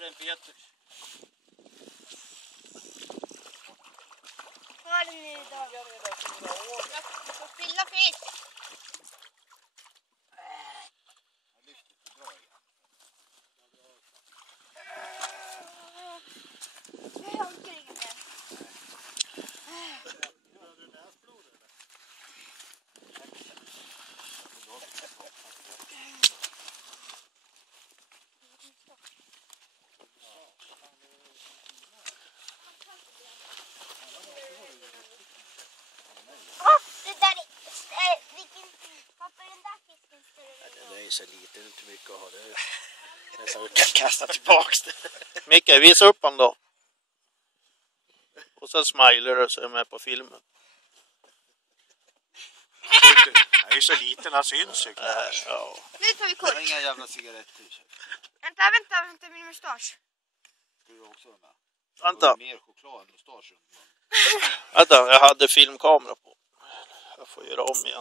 Större än Peters. Vad är det nu då? Jag får fylla fisk. Jag orkar inget mer. Det är så lite, inte mycket att ha det. Jag kan kasta tillbaks det. Micke, visa upp honom då. Och så smiler du så är med på filmen. Jag är ju så liten, han syns ju. Ja. Nu tar vi Jag har kort. inga jävla cigaretter. Vänta min mustasch. Ska du också vara med? Vänta, Mer choklad än mustasch. vänta, jag hade filmkamera på. Jag får göra om igen.